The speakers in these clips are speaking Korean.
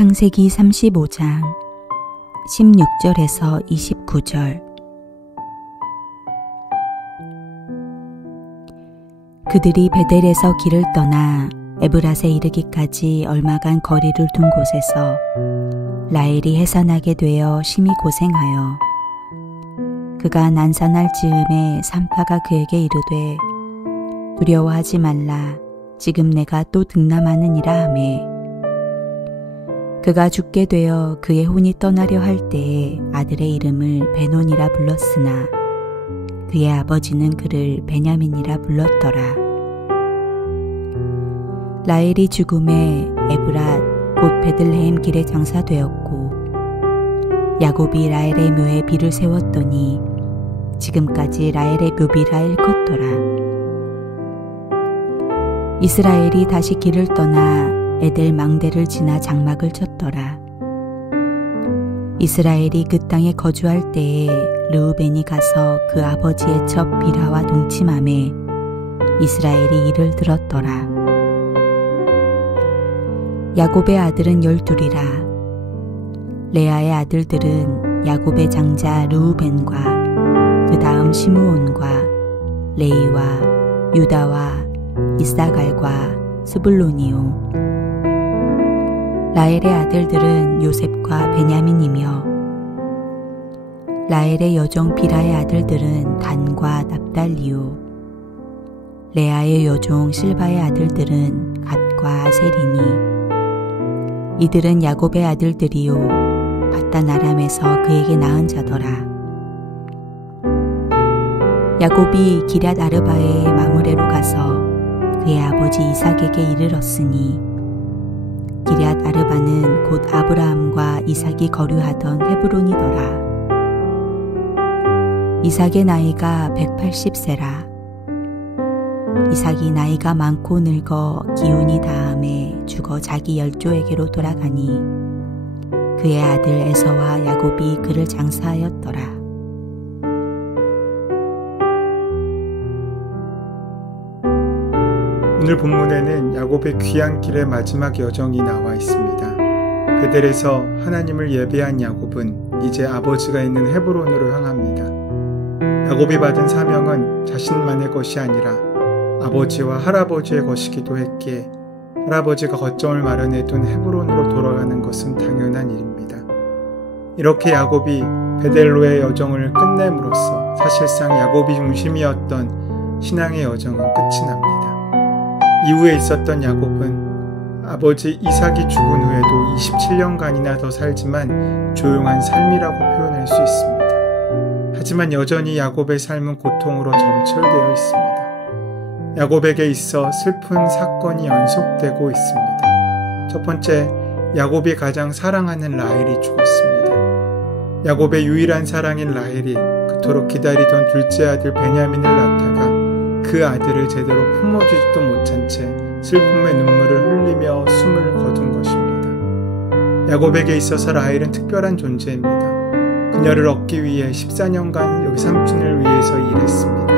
창세기 35장 16절에서 29절. 그들이 베델에서 길을 떠나 에브랏에 이르기까지 얼마간 거리를 둔 곳에서 라헬이 해산하게 되어 심히 고생하여 그가 난산할 즈음에 산파가 그에게 이르되 두려워하지 말라, 지금 내가 또 등남하느니라 하매, 그가 죽게 되어 그의 혼이 떠나려 할 때에 아들의 이름을 베논이라 불렀으나 그의 아버지는 그를 베냐민이라 불렀더라. 라헬이 죽음에 에브랏 곧 베들레헴 길에 장사되었고, 야곱이 라헬의 묘에 비를 세웠더니 지금까지 라헬의 묘비라 일컫더라. 이스라엘이 다시 길을 떠나 에델 망대를 지나 장막을 쳤더라. 이스라엘이 그 땅에 거주할 때에 르우벤이 가서 그 아버지의 첩 빌하와 동침하매 이스라엘이 이를 들었더라. 야곱의 아들은 12이라. 레아의 아들들은 야곱의 장자 르우벤과 그 다음 시므온과 레이와 유다와 이사갈과 스불론이요. 라헬의 아들들은 요셉과 베냐민이며, 라헬의 여종 비라의 아들들은 단과 납달리요. 레아의 여종 실바의 아들들은 갓과 아셀이니, 이들은 야곱의 아들들이요 바단 아람에서 그에게 낳은 자더라. 야곱이 기럇 아르바의 마므레로 가서 그의 아버지 이삭에게 이르렀으니, 기럇 아르바는 곧 아브라함과 이삭이 거류하던 헤브론이더라. 이삭의 나이가 180세라. 이삭이 나이가 많고 늙어 기운이 다함에 죽어 자기 열조에게로 돌아가니 그의 아들 에서와 야곱이 그를 장사하였더라. 오늘 본문에는 야곱의 귀한 길의 마지막 여정이 나와 있습니다. 베델에서 하나님을 예배한 야곱은 이제 아버지가 있는 헤브론으로 향합니다. 야곱이 받은 사명은 자신만의 것이 아니라 아버지와 할아버지의 것이기도 했기에 할아버지가 거점을 마련해둔 헤브론으로 돌아가는 것은 당연한 일입니다. 이렇게 야곱이 베델로의 여정을 끝냄으로써 사실상 야곱이 중심이었던 신앙의 여정은 끝이 납니다. 이후에 있었던 야곱은 아버지 이삭이 죽은 후에도 27년간이나 더 살지만 조용한 삶이라고 표현할 수 있습니다. 하지만 여전히 야곱의 삶은 고통으로 점철되어 있습니다. 야곱에게 있어 슬픈 사건이 연속되고 있습니다. 첫 번째, 야곱이 가장 사랑하는 라헬이 죽었습니다. 야곱의 유일한 사랑인 라헬이 그토록 기다리던 둘째 아들 베냐민을 낳다가 그 아들을 제대로 품어주지도 못한 채 슬픔의 눈물을 흘리며 숨을 거둔 것입니다. 야곱에게 있어서 라헬은 특별한 존재입니다. 그녀를 얻기 위해 14년간 여기 삼촌을 위해서 일했습니다.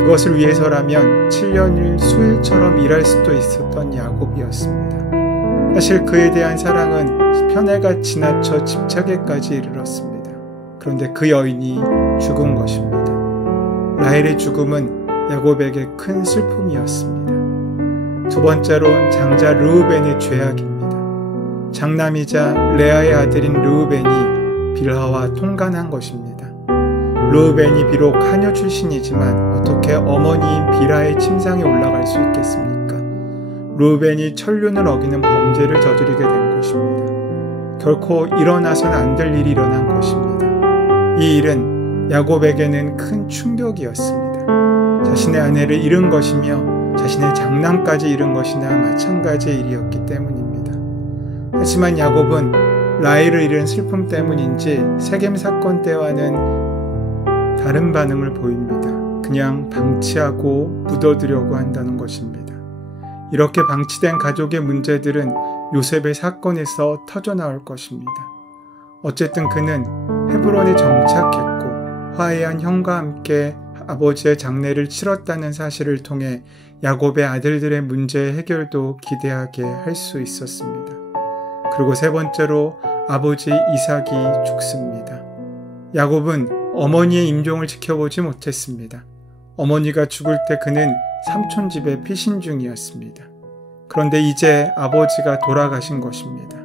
그것을 위해서라면 7년을 수일처럼 일할 수도 있었던 야곱이었습니다. 사실 그에 대한 사랑은 편애가 지나쳐 집착에까지 이르렀습니다. 그런데 그 여인이 죽은 것입니다. 라헬의 죽음은 야곱에게 큰 슬픔이었습니다. 두 번째로는 장자 르우벤의 죄악입니다. 장남이자 레아의 아들인 르우벤이 빌하와 통간한 것입니다. 르우벤이 비록 하녀 출신이지만 어떻게 어머니인 빌하의 침상에 올라갈 수 있겠습니까? 르우벤이 천륜을 어기는 범죄를 저지르게 된 것입니다. 결코 일어나선 안 될 일이 일어난 것입니다. 이 일은 야곱에게는 큰 충격이었습니다. 자신의 아내를 잃은 것이며 자신의 장남까지 잃은 것이나 마찬가지의 일이었기 때문입니다. 하지만 야곱은 라헬을 잃은 슬픔 때문인지 세겜 사건 때와는 다른 반응을 보입니다. 그냥 방치하고 묻어두려고 한다는 것입니다. 이렇게 방치된 가족의 문제들은 요셉의 사건에서 터져나올 것입니다. 어쨌든 그는 헤브론에 정착했고 화해한 형과 함께 아버지의 장례를 치렀다는 사실을 통해 야곱의 아들들의 문제의 해결도 기대하게 할 수 있었습니다. 그리고 세 번째로 아버지 이삭이 죽습니다. 야곱은 어머니의 임종을 지켜보지 못했습니다. 어머니가 죽을 때 그는 삼촌 집에 피신 중이었습니다. 그런데 이제 아버지가 돌아가신 것입니다.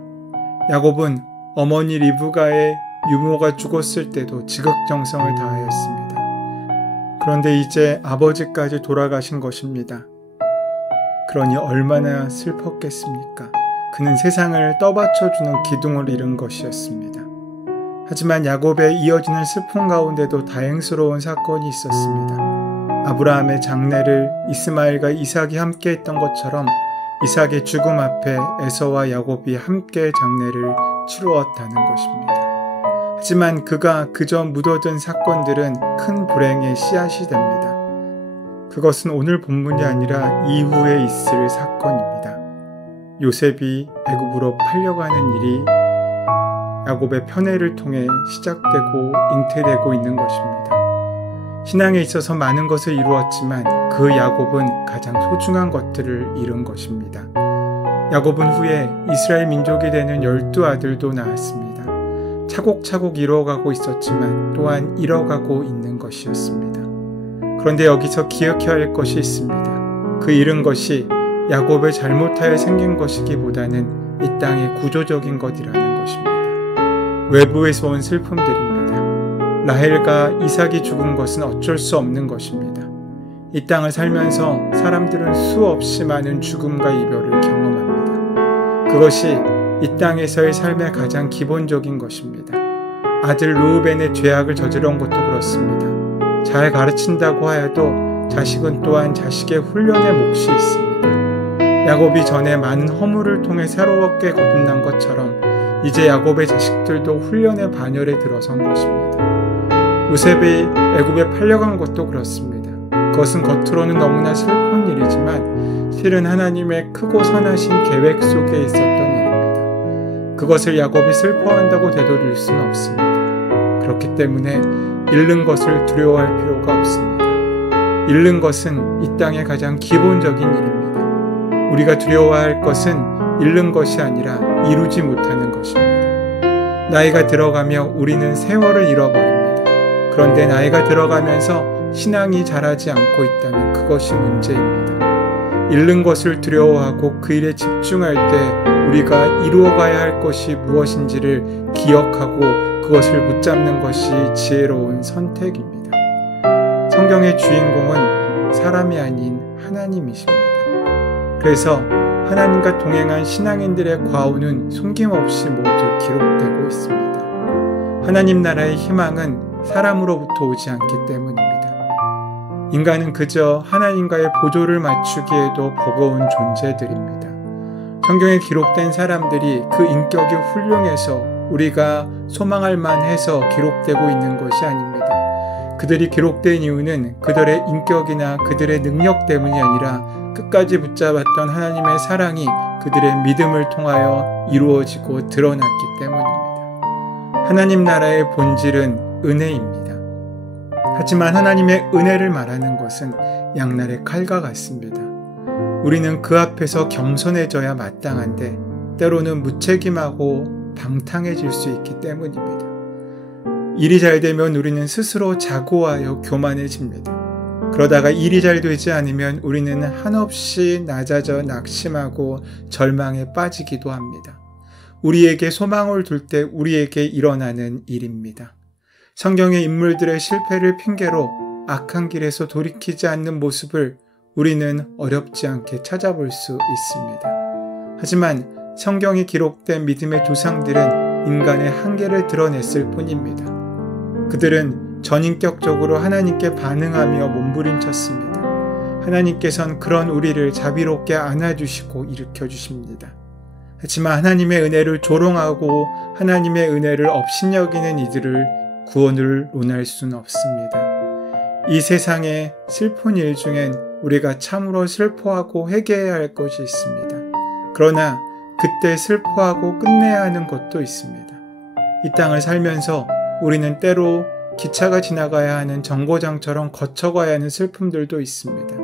야곱은 어머니 리브가의 유모가 죽었을 때도 지극정성을 다하였습니다. 그런데 이제 아버지까지 돌아가신 것입니다. 그러니 얼마나 슬펐겠습니까? 그는 세상을 떠받쳐주는 기둥을 잃은 것이었습니다. 하지만 야곱의 이어지는 슬픔 가운데도 다행스러운 사건이 있었습니다. 아브라함의 장례를 이스마엘과 이삭이 함께 했던 것처럼 이삭의 죽음 앞에 에서와 야곱이 함께 장례를 치루었다는 것입니다. 하지만 그가 그저 묻어둔 사건들은 큰 불행의 씨앗이 됩니다. 그것은 오늘 본문이 아니라 이후에 있을 사건입니다. 요셉이 애굽으로 팔려가는 일이 야곱의 편애를 통해 시작되고 잉태되고 있는 것입니다. 신앙에 있어서 많은 것을 이루었지만 그 야곱은 가장 소중한 것들을 잃은 것입니다. 야곱은 후에 이스라엘 민족이 되는 12아들도 낳았습니다. 차곡차곡 이루어가고 있었지만 또한 잃어가고 있는 것이었습니다. 그런데 여기서 기억해야 할 것이 있습니다. 그 잃은 것이 야곱의 잘못하여 생긴 것이기보다는 이 땅의 구조적인 것이라는 것입니다. 외부에서 온 슬픔들입니다. 라헬과 이삭이 죽은 것은 어쩔 수 없는 것입니다. 이 땅을 살면서 사람들은 수없이 많은 죽음과 이별을 경험합니다. 그것이 이 땅에서의 삶의 가장 기본적인 것입니다. 아들 르우벤의 죄악을 저지른 것도 그렇습니다. 잘 가르친다고 하여도 자식은 또한 자식의 훈련의 몫이 있습니다. 야곱이 전에 많은 허물을 통해 새롭게 거듭난 것처럼 이제 야곱의 자식들도 훈련의 반열에 들어선 것입니다. 요셉이 애굽에 팔려간 것도 그렇습니다. 그것은 겉으로는 너무나 슬픈 일이지만 실은 하나님의 크고 선하신 계획 속에 있었던 일입니다. 그것을 야곱이 슬퍼한다고 되돌릴 수는 없습니다. 그렇기 때문에 잃는 것을 두려워할 필요가 없습니다. 잃는 것은 이 땅의 가장 기본적인 일입니다. 우리가 두려워할 것은 잃는 것이 아니라 이루지 못하는 것입니다. 나이가 들어가며 우리는 세월을 잃어버립니다. 그런데 나이가 들어가면서 신앙이 자라지 않고 있다면 그것이 문제입니다. 잃는 것을 두려워하고 그 일에 집중할 때 우리가 이루어가야 할 것이 무엇인지를 기억하고 그것을 붙잡는 것이 지혜로운 선택입니다. 성경의 주인공은 사람이 아닌 하나님이십니다. 그래서 하나님과 동행한 신앙인들의 과오는 숨김없이 모두 기록되고 있습니다. 하나님 나라의 희망은 사람으로부터 오지 않기 때문입니다. 인간은 그저 하나님과의 보조를 맞추기에도 버거운 존재들입니다. 성경에 기록된 사람들이 그 인격이 훌륭해서 우리가 소망할 만해서 기록되고 있는 것이 아닙니다. 그들이 기록된 이유는 그들의 인격이나 그들의 능력 때문이 아니라 끝까지 붙잡았던 하나님의 사랑이 그들의 믿음을 통하여 이루어지고 드러났기 때문입니다. 하나님 나라의 본질은 은혜입니다. 하지만 하나님의 은혜를 말하는 것은 양날의 칼과 같습니다. 우리는 그 앞에서 겸손해져야 마땅한데 때로는 무책임하고 방탕해질 수 있기 때문입니다. 일이 잘 되면 우리는 스스로 자고하여 교만해집니다. 그러다가 일이 잘 되지 않으면 우리는 한없이 낮아져 낙심하고 절망에 빠지기도 합니다. 우리에게 소망을 둘 때 우리에게 일어나는 일입니다. 성경의 인물들의 실패를 핑계로 악한 길에서 돌이키지 않는 모습을 우리는 어렵지 않게 찾아볼 수 있습니다. 하지만 성경에 기록된 믿음의 조상들은 인간의 한계를 드러냈을 뿐입니다. 그들은 전인격적으로 하나님께 반응하며 몸부림쳤습니다. 하나님께서는 그런 우리를 자비롭게 안아주시고 일으켜주십니다. 하지만 하나님의 은혜를 조롱하고 하나님의 은혜를 업신여기는 이들을 구원을 논할 수는 없습니다. 이 세상의 슬픈 일 중엔 우리가 참으로 슬퍼하고 회개해야 할 것이 있습니다. 그러나 그때 슬퍼하고 끝내야 하는 것도 있습니다. 이 땅을 살면서 우리는 때로 기차가 지나가야 하는 정거장처럼 거쳐가야 하는 슬픔들도 있습니다.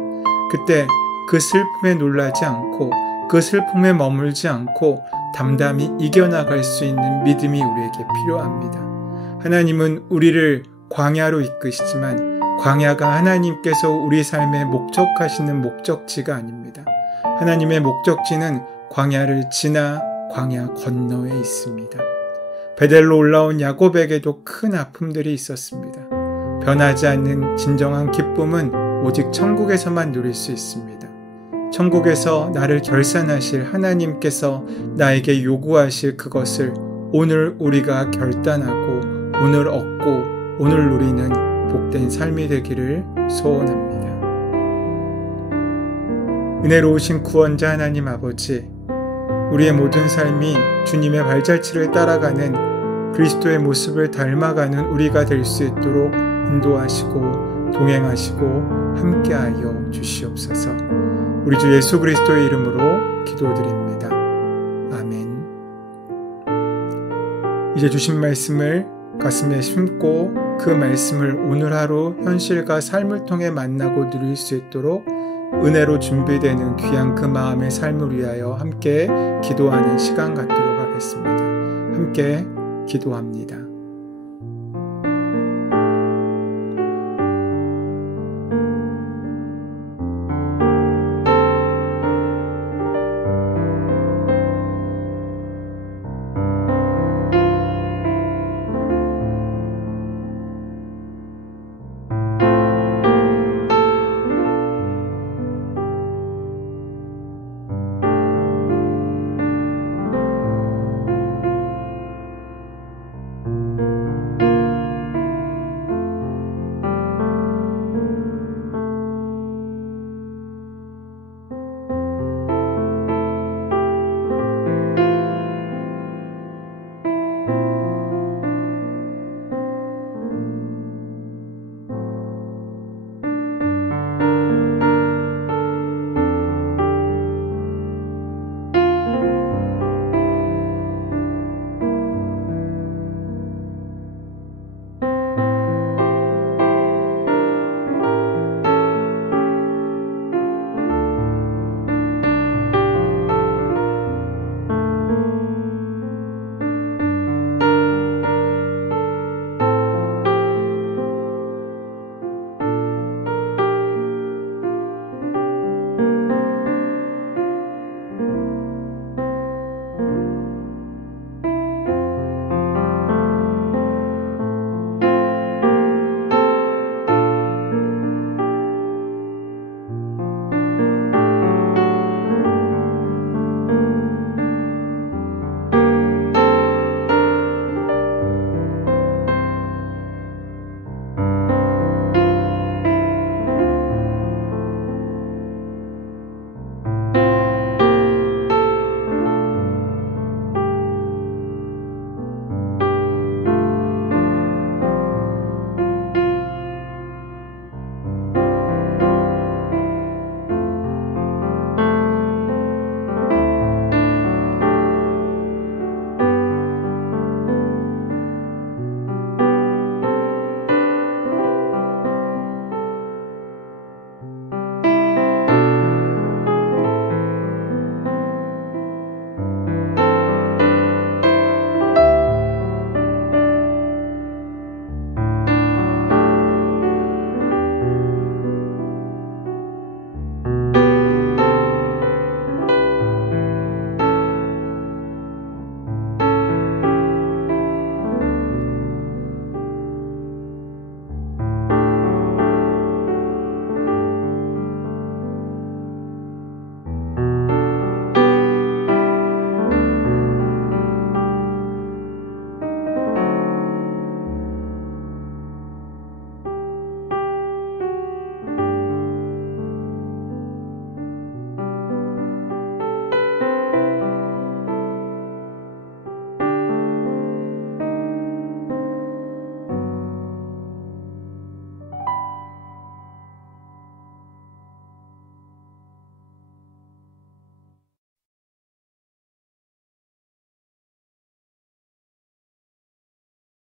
그때 그 슬픔에 놀라지 않고 그 슬픔에 머물지 않고 담담히 이겨나갈 수 있는 믿음이 우리에게 필요합니다. 하나님은 우리를 광야로 이끄시지만 광야가 하나님께서 우리 삶에 목적하시는 목적지가 아닙니다. 하나님의 목적지는 광야를 지나 광야 건너에 있습니다. 베델로 올라온 야곱에게도 큰 아픔들이 있었습니다. 변하지 않는 진정한 기쁨은 오직 천국에서만 누릴 수 있습니다. 천국에서 나를 결산하실 하나님께서 나에게 요구하실 그것을 오늘 우리가 결단하고 오늘 얻고 오늘 누리는 복된 삶이 되기를 소원합니다. 은혜로우신 구원자 하나님 아버지, 우리의 모든 삶이 주님의 발자취를 따라가는 그리스도의 모습을 닮아가는 우리가 될 수 있도록 인도하시고 동행하시고 함께하여 주시옵소서. 우리 주 예수 그리스도의 이름으로 기도드립니다. 아멘. 이제 주신 말씀을 가슴에 심고 그 말씀을 오늘 하루 현실과 삶을 통해 만나고 누릴 수 있도록 은혜로 준비되는 귀한 그 마음의 삶을 위하여 함께 기도하는 시간 갖도록 하겠습니다. 함께 기도합니다.